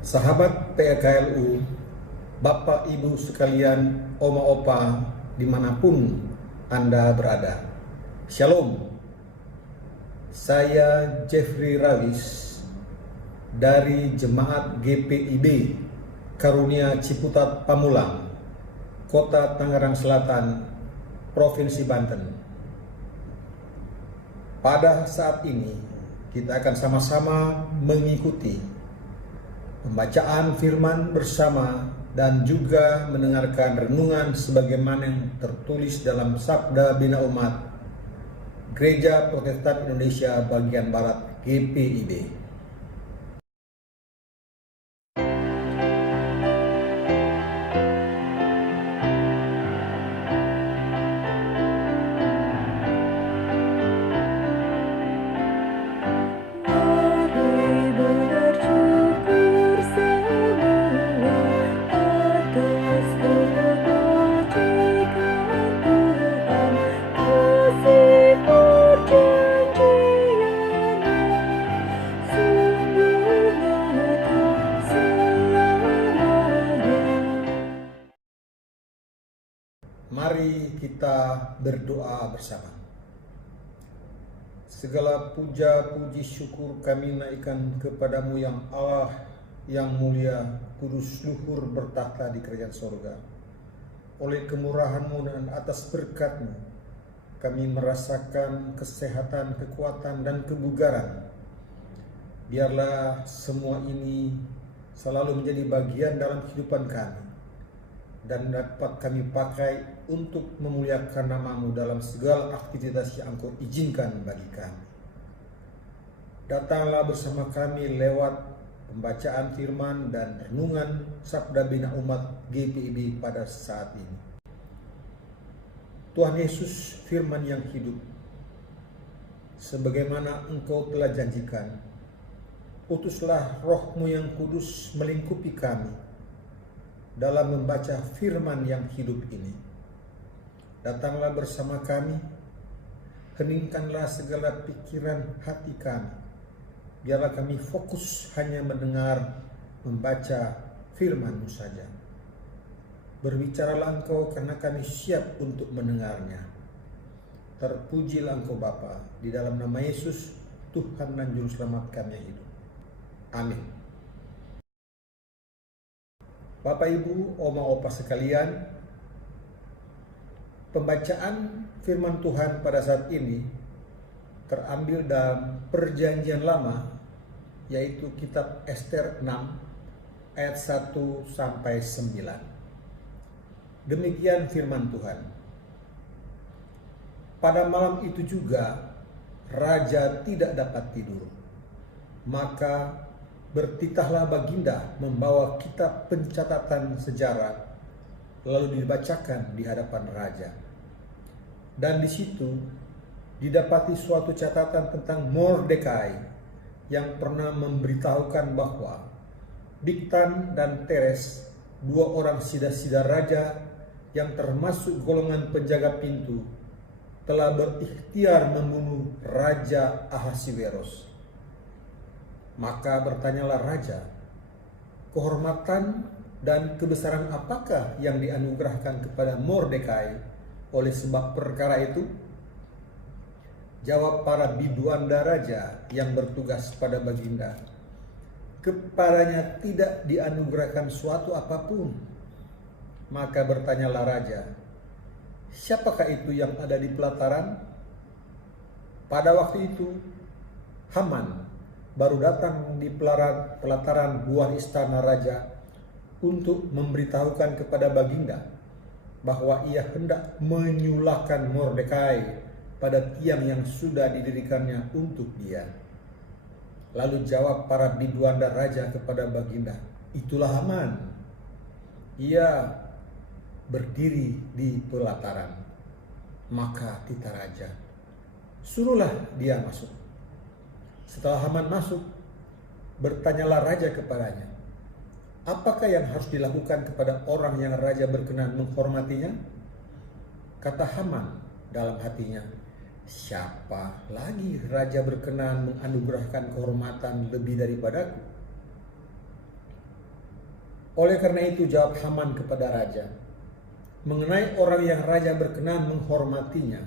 Sahabat PKLU, Bapak Ibu sekalian, Oma Opa dimanapun Anda berada. Shalom, saya Jeffrey Rawis dari Jemaat GPIB Karunia Ciputat Pamulang, Kota Tangerang Selatan, Provinsi Banten. Pada saat ini kita akan sama-sama mengikuti pembacaan firman bersama dan juga mendengarkan renungan sebagaimana yang tertulis dalam Sabda Bina Umat Gereja Protestan Indonesia bagian Barat GPIB. Mari kita berdoa bersama. Segala puja, puji, syukur kami naikkan kepadamu yang Allah yang mulia, kudus, luhur bertahta di kerajaan sorga. Oleh kemurahan-Mu dan atas berkat-Mu, kami merasakan kesehatan, kekuatan, dan kebugaran. Biarlah semua ini selalu menjadi bagian dalam kehidupan kami dan dapat kami pakai untuk memuliakan nama-Mu dalam segala aktivitas yang Engkau izinkan bagi kami. Datanglah bersama kami lewat pembacaan firman dan renungan Sabda Bina Umat GPIB pada saat ini. Tuhan Yesus, firman yang hidup, sebagaimana Engkau telah janjikan, utuslah Roh-Mu yang kudus melingkupi kami dalam membaca firman yang hidup ini. Datanglah bersama kami, heningkanlah segala pikiran hati kami. Biarlah kami fokus hanya mendengar, membaca firman-Mu saja. Berbicaralah Engkau karena kami siap untuk mendengarnya. Terpujilah Engkau Bapa, di dalam nama Yesus, Tuhan dan Juru Selamat kami yang hidup. Amin. Bapak, Ibu, Oma, Opa sekalian, pembacaan firman Tuhan pada saat ini terambil dalam Perjanjian Lama, yaitu kitab Ester 6 ayat 1 sampai 9. Demikian firman Tuhan. Pada malam itu juga raja tidak dapat tidur. Maka bertitahlah baginda membawa kitab pencatatan sejarah, lalu dibacakan di hadapan raja. Dan di situ didapati suatu catatan tentang Mordekai yang pernah memberitahukan bahwa Bigtan dan Teres, dua orang sida-sida raja yang termasuk golongan penjaga pintu, telah berikhtiar membunuh Raja Ahasiweros. Maka bertanyalah raja, kehormatan dan kebesaran apakah yang dianugerahkan kepada Mordekai oleh sebab perkara itu? Jawab para biduanda raja yang bertugas pada baginda, kepadanya tidak dianugerahkan suatu apapun. Maka bertanyalah raja, siapakah itu yang ada di pelataran? Pada waktu itu Haman baru datang di pelataran luar istana raja untuk memberitahukan kepada baginda bahwa ia hendak menyulahkan Mordekai pada tiang yang sudah didirikannya untuk dia. Lalu jawab para biduanda raja kepada baginda, itulah Haman. Ia berdiri di pelataran. Maka titah raja, suruhlah dia masuk. Setelah Haman masuk, bertanyalah raja kepadanya, apakah yang harus dilakukan kepada orang yang raja berkenan menghormatinya? Kata Haman dalam hatinya, siapa lagi raja berkenan menganugerahkan kehormatan lebih daripadaku? Oleh karena itu jawab Haman kepada raja, mengenai orang yang raja berkenan menghormatinya,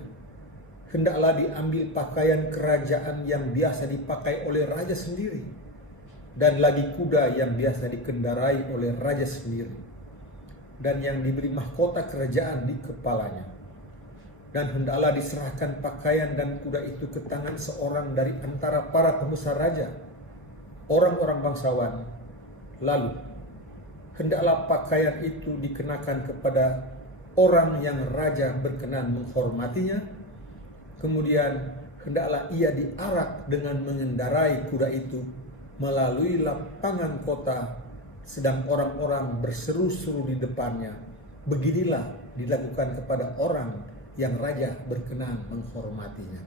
hendaklah diambil pakaian kerajaan yang biasa dipakai oleh raja sendiri, dan lagi kuda yang biasa dikendarai oleh raja sendiri, dan yang diberi mahkota kerajaan di kepalanya. Dan hendaklah diserahkan pakaian dan kuda itu ke tangan seorang dari antara para pembesar raja, orang-orang bangsawan. Lalu hendaklah pakaian itu dikenakan kepada orang yang raja berkenan menghormatinya. Kemudian hendaklah ia diarak dengan mengendarai kuda itu melalui lapangan kota, sedang orang-orang berseru-seru di depannya. Beginilah dilakukan kepada orang yang raja berkenan menghormatinya.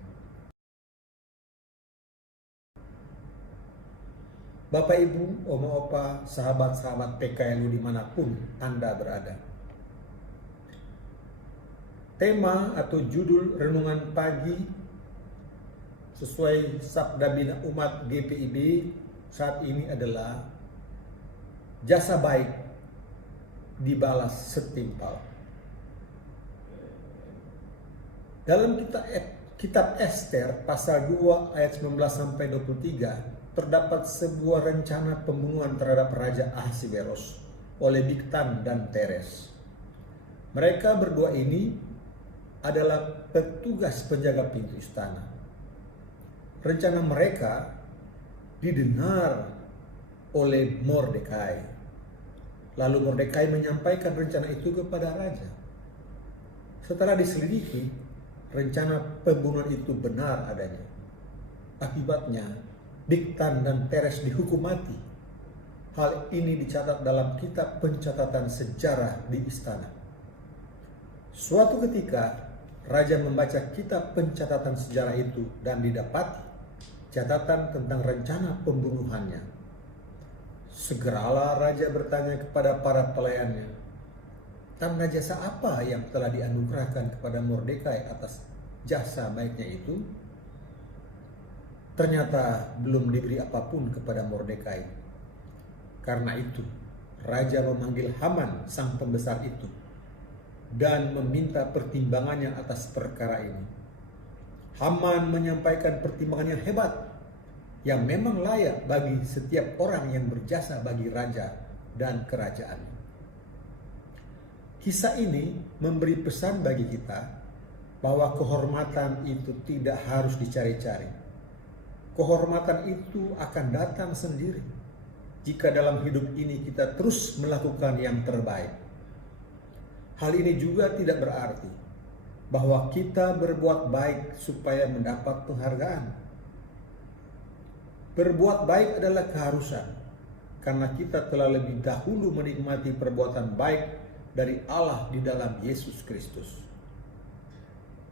Bapak, Ibu, Oma, Opa, sahabat-sahabat PKLU dimanapun Anda berada. Tema atau judul renungan pagi sesuai Sabda Bina Umat GPIB saat ini adalah jasa baik dibalas setimpal. Dalam kitab Ester pasal 2 ayat 19 sampai 23 terdapat sebuah rencana pembunuhan terhadap Raja Ahasveros oleh Bigtan dan Teres. Mereka berdua ini adalah petugas penjaga pintu istana. Rencana mereka didengar oleh Mordekai. Lalu Mordekai menyampaikan rencana itu kepada raja. Setelah diselidiki, rencana pembunuhan itu benar adanya. Akibatnya, Bigtan dan Teres dihukum mati. Hal ini dicatat dalam kitab pencatatan sejarah di istana. Suatu ketika, raja membaca kitab pencatatan sejarah itu dan didapati catatan tentang rencana pembunuhannya. Segeralah raja bertanya kepada para pelayannya, tanda jasa apa yang telah dianugerahkan kepada Mordekai atas jasa baiknya itu? Ternyata belum diberi apapun kepada Mordekai. Karena itu, raja memanggil Haman sang pembesar itu dan meminta pertimbangannya atas perkara ini. Haman menyampaikan pertimbangan yang hebat, yang memang layak bagi setiap orang yang berjasa bagi raja dan kerajaan. Kisah ini memberi pesan bagi kita bahwa kehormatan itu tidak harus dicari-cari. Kehormatan itu akan datang sendiri jika dalam hidup ini kita terus melakukan yang terbaik. Hal ini juga tidak berarti bahwa kita berbuat baik supaya mendapat penghargaan. Berbuat baik adalah keharusan, karena kita telah lebih dahulu menikmati perbuatan baik dari Allah di dalam Yesus Kristus.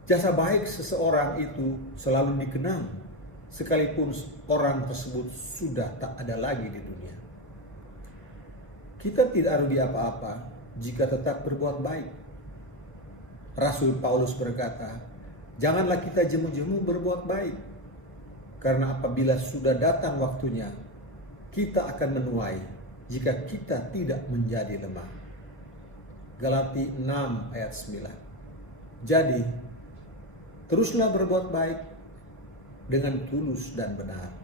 Jasa baik seseorang itu selalu dikenang, sekalipun orang tersebut sudah tak ada lagi di dunia. Kita tidak rugi apa-apa jika tetap berbuat baik. Rasul Paulus berkata, janganlah kita jemu-jemu berbuat baik, karena apabila sudah datang waktunya, kita akan menuai jika kita tidak menjadi lemah. Galati 6 ayat 9. Jadi, teruslah berbuat baik dengan tulus dan benar.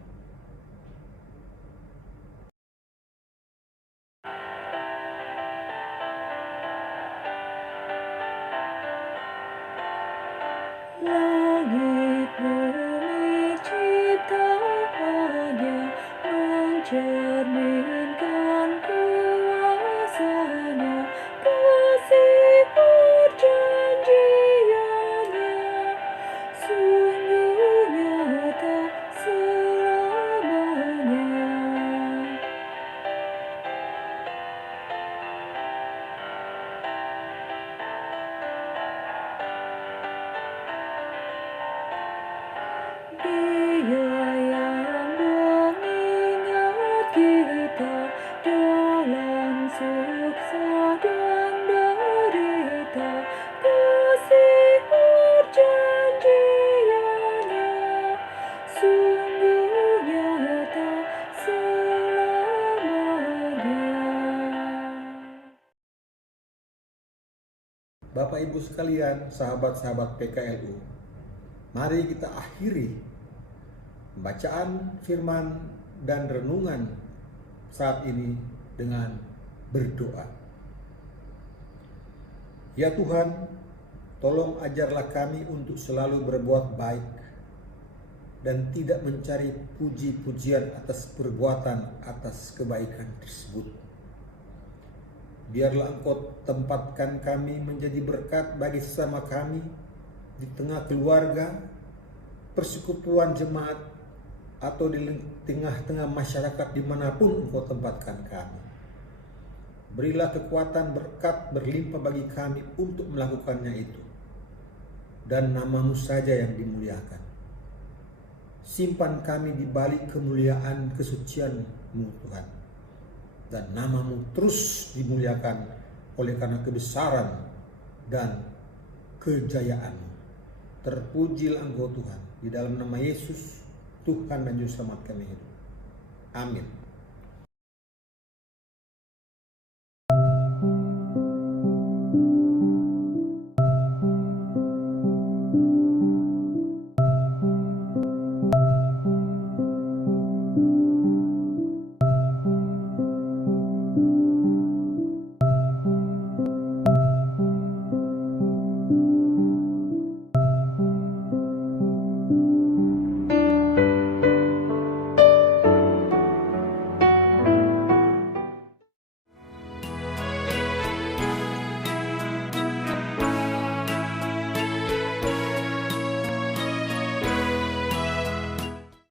Langit bumi ciptaannya mencerminkan kuasa-Nya, kasih perjanjiannya sungguh nyata selamanya. Dia yang mengingat kita Bapak Ibu sekalian, sahabat-sahabat PKLU, mari kita akhiri bacaan firman dan renungan saat ini dengan berdoa. Ya Tuhan, tolong ajarlah kami untuk selalu berbuat baik dan tidak mencari puji-pujian atas perbuatan atas kebaikan tersebut. Biarlah Engkau tempatkan kami menjadi berkat bagi sesama kami di tengah keluarga, persekutuan jemaat, atau di tengah-tengah masyarakat dimanapun Engkau tempatkan kami. Berilah kekuatan berkat berlimpah bagi kami untuk melakukannya itu. Dan nama-Mu saja yang dimuliakan. Simpan kami di balik kemuliaan kesucian-Mu Tuhan. Dan nama-Mu terus dimuliakan oleh karena kebesaran dan kejayaan-Mu. Terpujilah Engkau Tuhan. Di dalam nama Yesus, Tuhan dan Juru Selamat kami hidup. Amin.